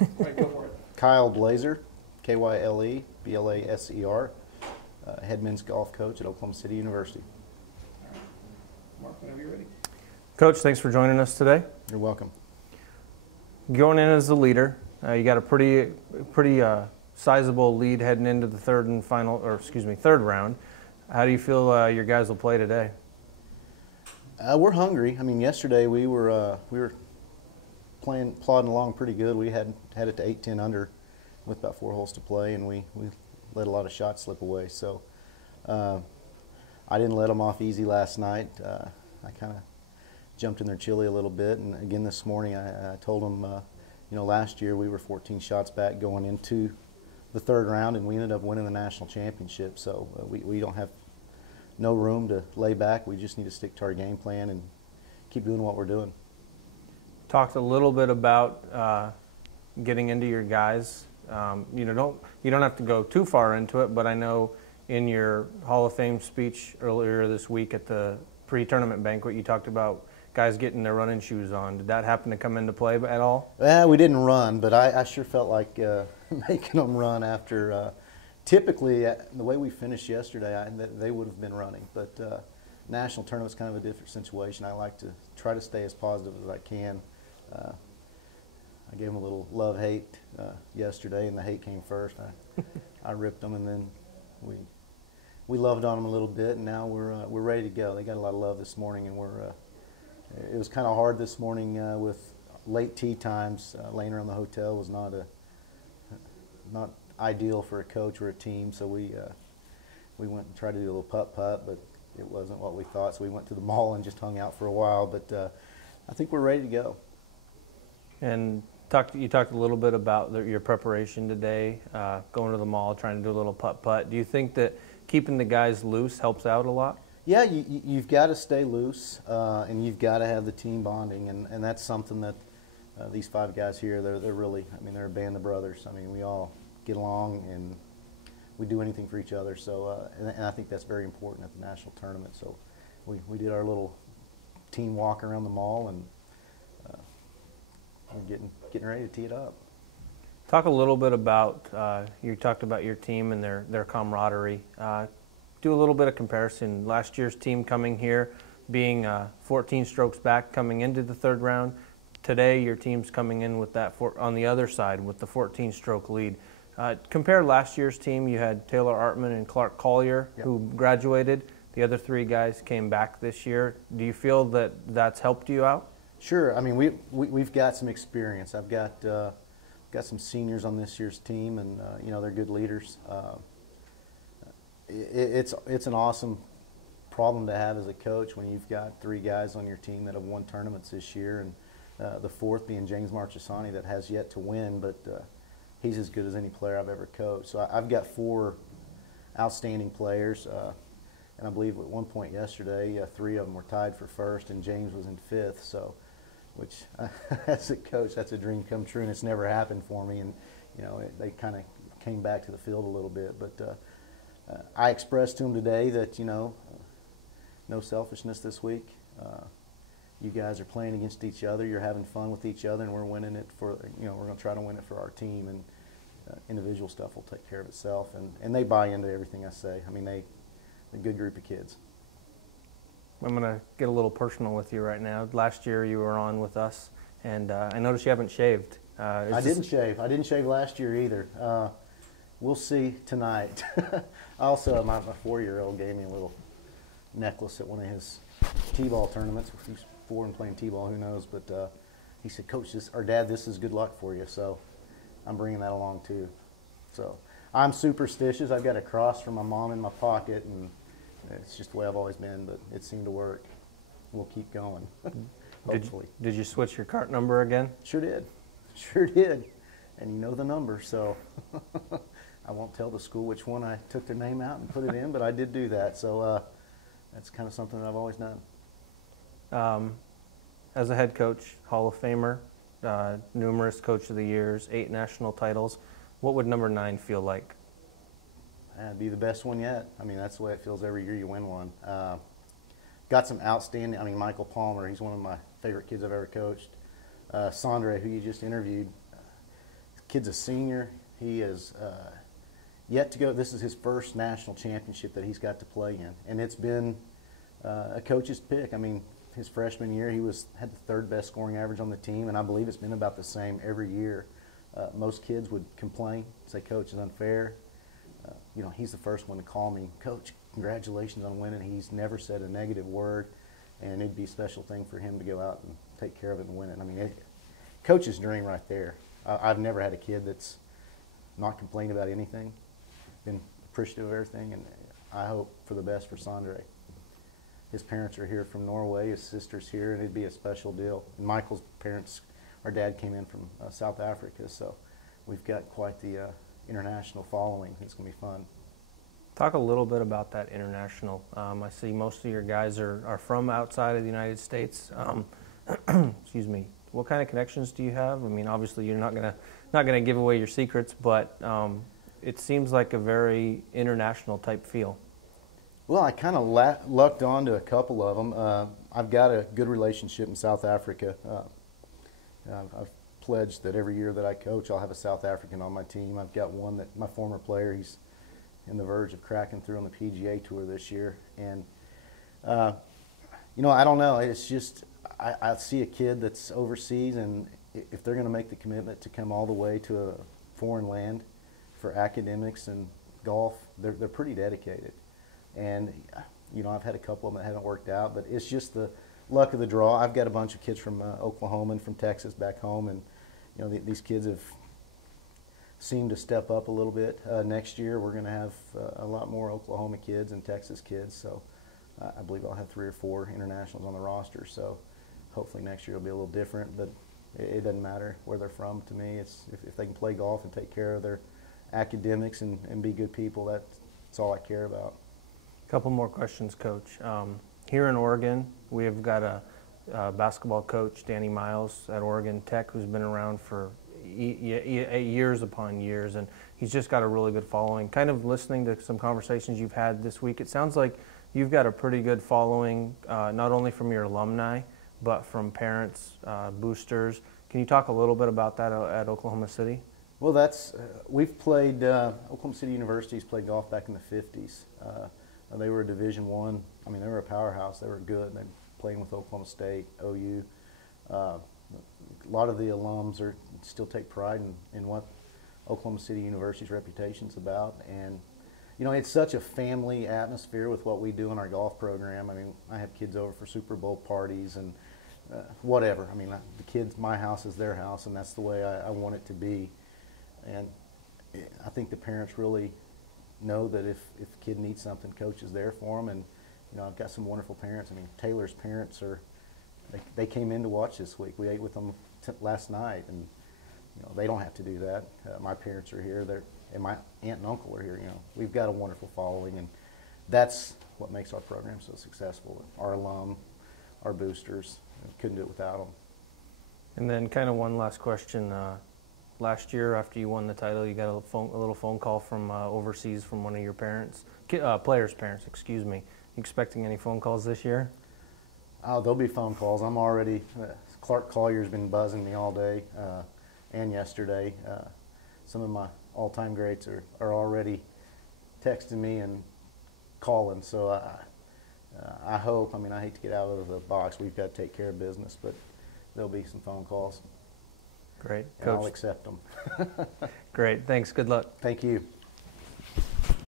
All right, go for it. Kyle Blaser, Kyle Blaser, head men's golf coach at Oklahoma City University. All right. Mark, whenever you're ready. Coach, thanks for joining us today. You're welcome. Going in as the leader, you got a pretty sizable lead heading into the third round. How do you feel your guys will play today? We're hungry. I mean, yesterday we were plodding along pretty good. We had it to 8-10 under with about 4 holes to play, and we let a lot of shots slip away. So I didn't let them off easy last night. I kind of jumped in their chili a little bit, and again this morning I told them, last year we were 14 shots back going into the third round, and we ended up winning the national championship. So we don't have no room to lay back. We just need to stick to our game plan and keep doing what we're doing. Talked a little bit about getting into your guys. You don't have to go too far into it, but I know in your Hall of Fame speech earlier this week at the pre-tournament banquet, you talked about guys getting their running shoes on. Did that happen to come into play at all? We didn't run, but I sure felt like making them run after. Typically, the way we finished yesterday, they would have been running. But national tournament's kind of a different situation. I like to try to stay as positive as I can. I gave them a little love-hate yesterday, and the hate came first. I ripped them, and then we loved on them a little bit, and now we're ready to go. They got a lot of love this morning, and it was kind of hard this morning with late tee times. Laying around the hotel was not ideal for a coach or a team, so we went and tried to do a little putt-putt, but it wasn't what we thought, so we went to the mall and just hung out for a while, but I think we're ready to go. And you talked a little bit about your preparation today, going to the mall, trying to do a little putt-putt. Do you think that keeping the guys loose helps out a lot? Yeah, you've got to stay loose, and you've got to have the team bonding, and that's something that these 5 guys here, they're really, they're a band of brothers. We all get along, and we do anything for each other. So, and I think that's very important at the national tournament. So, we did our little team walk around the mall, and we're getting ready to tee it up. Talk a little bit about you talked about your team and their camaraderie. Do a little bit of comparison. Last year's team coming here, being 14 strokes back coming into the third round. Today, your team's coming in with that on the other side with the 14-stroke lead. Compare last year's team. You had Taylor Artman and Clark Collier, yep, who graduated. The other 3 guys came back this year. Do you feel that that's helped you out? Sure. We've got some experience. I've got some seniors on this year's team, and they're good leaders. It's an awesome problem to have as a coach when you've got 3 guys on your team that have won tournaments this year, and the 4th being James Marchesani that has yet to win, but he's as good as any player I've ever coached. So I've got 4 outstanding players, and I believe at one point yesterday 3 of them were tied for first, and James was in 5th. So, which as a coach, that's a dream come true, and it's never happened for me. And they kind of came back to the field a little bit, but. I expressed to him today that, no selfishness this week. You guys are playing against each other. You're having fun with each other, and we're winning it for, we're going to try to win it for our team, and individual stuff will take care of itself. And they buy into everything I say. They're a good group of kids. I'm going to get a little personal with you right now. Last year you were on with us, and I noticed you haven't shaved. I didn't shave. I didn't shave last year either. We'll see tonight. Also, my 4-year-old gave me a little necklace at one of his t-ball tournaments. He's 4 and playing t-ball, who knows? But he said, "Coach, this is good luck for you." So I'm bringing that along too. So I'm superstitious. I've got a cross from my mom in my pocket, and it's just the way I've always been. But it seemed to work. We'll keep going. Hopefully. Did you switch your cart number again? Sure did. Sure did. And you know the number, so. I won't tell the school which one I took their name out and put it in, but I did do that. So that's kind of something that I've always done. As a head coach, Hall of Famer, numerous Coach of the Years, 8 national titles, what would number 9 feel like? It'd be the best one yet. That's the way it feels every year you win one. Got some outstanding, Michael Palmer, he's one of my favorite kids I've ever coached. Sandra, who you just interviewed, Kid's a senior. He is yet to go. This is his first national championship that he's got to play in, and it's been a coach's pick. I mean, his freshman year, he had the third best scoring average on the team, and I believe it's been about the same every year. Most kids would complain, say, "Coach, is unfair." You know, he's the first one to call me, "Coach, congratulations on winning." He's never said a negative word, and it'd be a special thing for him to go out and take care of it and win it. I mean, coach's dream right there. I've never had a kid that's not complained about anything, been appreciative of everything, and I hope for the best for Sondre. His parents are here from Norway, his sister's here, and it'd be a special deal. And Michael's parents, our dad came in from South Africa, so we've got quite the international following. It's going to be fun. Talk a little bit about that international. I see most of your guys are from outside of the United States. Excuse me. What kind of connections do you have? I mean, obviously you're not gonna give away your secrets, but it seems like a very international type feel. Well, I kind of lucked onto a couple of them. I've got a good relationship in South Africa. I've pledged that every year that I coach, I'll have a South African on my team. I've got one that my former player, he's in the verge of cracking through on the PGA Tour this year. And, you know, I don't know. It's just I see a kid that's overseas, and if they're going to make the commitment to come all the way to a foreign land for academics and golf, they're pretty dedicated. And, you know, I've had a couple of them that haven't worked out, but it's just the luck of the draw. I've got a bunch of kids from Oklahoma and from Texas back home, and, you know, these kids have seemed to step up a little bit. Next year we're going to have a lot more Oklahoma kids and Texas kids, so I believe I'll have 3 or 4 internationals on the roster. So hopefully next year will be a little different, but it doesn't matter where they're from to me. It's if they can play golf and take care of their academics and be good people, that's all I care about. A couple more questions, Coach. Here in Oregon, we have got a basketball coach, Danny Miles, at Oregon Tech, who's been around for years upon years, and he's just got a really good following. Kind of listening to some conversations you've had this week, it sounds like you've got a pretty good following, not only from your alumni, but from parents, boosters. Can you talk a little bit about that at Oklahoma City? Well, we've played, Oklahoma City University's played golf back in the 50s. They were a Division I. I mean, they were a powerhouse. They were good. They were playing with Oklahoma State, OU. A lot of the alums still take pride in what Oklahoma City University's reputation's about. And, you know, it's such a family atmosphere with what we do in our golf program. I mean, I have kids over for Super Bowl parties and whatever. I mean, the kids, my house is their house, and that's the way I want it to be. And I think the parents really know that if the kid needs something, coach is there for them. And, you know, I've got some wonderful parents. I mean, Taylor's parents they came in to watch this week. We ate with them last night, and, you know, they don't have to do that. My parents are here, and my aunt and uncle are here. You know, we've got a wonderful following, and that's what makes our program so successful. Our alum, our boosters, couldn't do it without them. And then kind of one last question. Last year, after you won the title, you got a little phone call from overseas from one of your parents, players' parents, excuse me. You expecting any phone calls this year? Oh, there'll be phone calls. I'm already, Clark Collier's been buzzing me all day and yesterday. Some of my all-time greats are already texting me and calling, so I hope, I mean, I hate to get out of the box. We've got to take care of business, but there'll be some phone calls. Great. And I'll accept them. Great. Thanks. Good luck. Thank you.